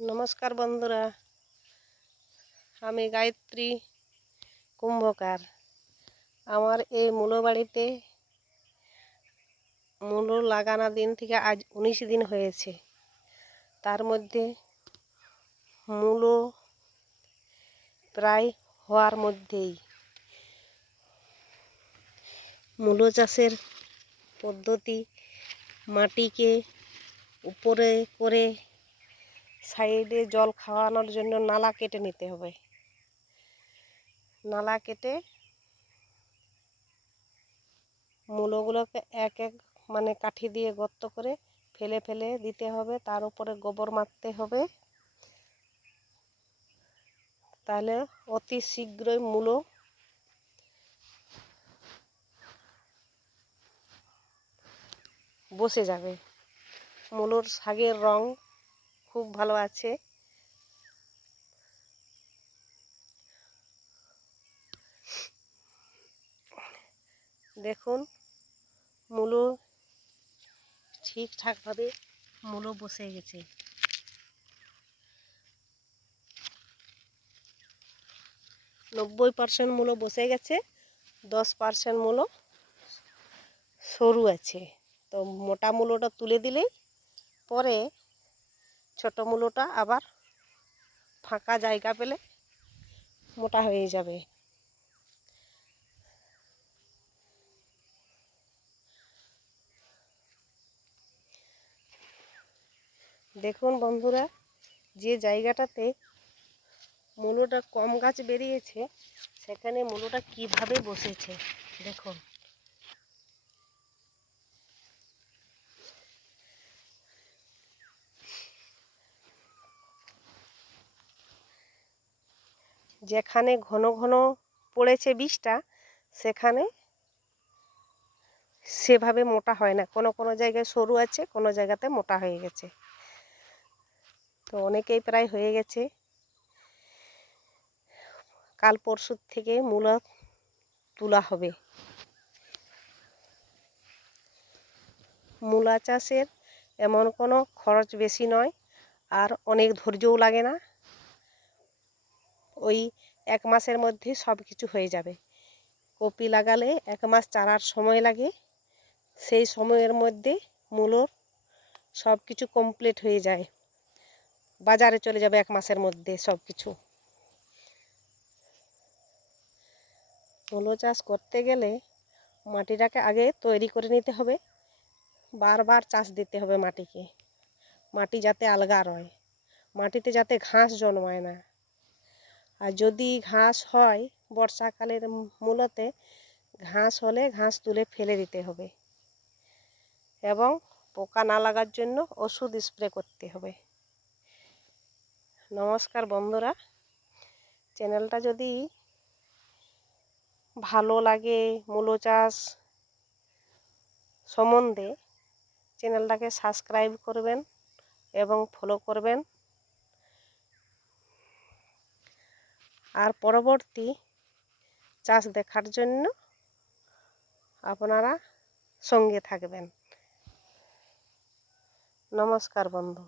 নমস্কার বন্ধুরা, আমি গায়ত্রী কুম্ভকার। আমার এই মূলো বাড়িতে মূলো লাগানোর দিন থেকে আজ 19 দিন হয়েছে। তার মধ্যে মূলো প্রায় হওয়ার মধ্যেই। মূলো চাষের পদ্ধতি, মাটিকে উপরে করে সাইডে জল খাওয়ানোর জন্য নালা কেটে নিতে হবে। নালা কেটে মূলোগুলোকে এক এক কাঠি দিয়ে গর্ত করে ফেলে ফেলে দিতে হবে। তার উপরে গোবর মারতে হবে, তাহলে অতি শীঘ্রই মূলো বসে যাবে। মূলোর শাকের রং খুব ভালো আছে। দেখুন, মূলো ঠিকঠাকভাবে মূলো বসে গেছে। 90% মূলো বসে গেছে, 10% মূলো সরু আছে। তো মোটা মূলোটা তুলে দিলেই পরে ছোট মূলোটা আবার ফাঁকা জায়গা পেলে মোটা হয়ে যাবে। দেখুন বন্ধুরা, যে জায়গাটাতে মূলোটা কম গাছ বেরিয়েছে সেখানে মূলোটা কিভাবে বসেছে দেখুন। যেখানে ঘন ঘন পড়েছে বীজটা সেখানে সেভাবে মোটা হয় না, কোনো কোনো জায়গায় সরু আছে, কোনো জায়গাতে মোটা হয়ে গেছে। তো অনেকেই প্রায় হয়ে গেছে। কাল পরশুর থেকে মূলো তোলা হবে। মূলা চাষের এমন কোনো খরচ বেশি নয়, আর অনেক ধৈর্যও লাগে না। ওই 1 মাসের মধ্যে সব কিছু হয়ে যাবে। কপি লাগালে 1 মাস চারার সময় লাগে, সেই সময়ের মধ্যে মূলোর সব কিছু কমপ্লিট হয়ে যায়। বাজারে চলে যাবে 1 মাসের মধ্যে সব কিছু। মূলো চাষ করতে গেলে মাটিটাকে আগে তৈরি করে নিতে হবে। বারবার চাষ দিতে হবে মাটিকে, মাটি যাতে আলগা রয়, মাটিতে যাতে ঘাস জন্মায় না। আর যদি ঘাস হয় বর্ষাকালের মূলোতে ঘাস হলে ঘাস তুলে ফেলে দিতে হবে, এবং পোকা না লাগার জন্য ওষুধ স্প্রে করতে হবে। নমস্কার বন্ধুরা, চ্যানেলটা যদি ভালো লাগে মূলো চাষ সম্বন্ধে, চ্যানেলটাকে সাবস্ক্রাইব করবেন এবং ফলো করবেন। আর পরবর্তী চাষ দেখার জন্য আপনারা সঙ্গে থাকবেন। নমস্কার বন্ধু।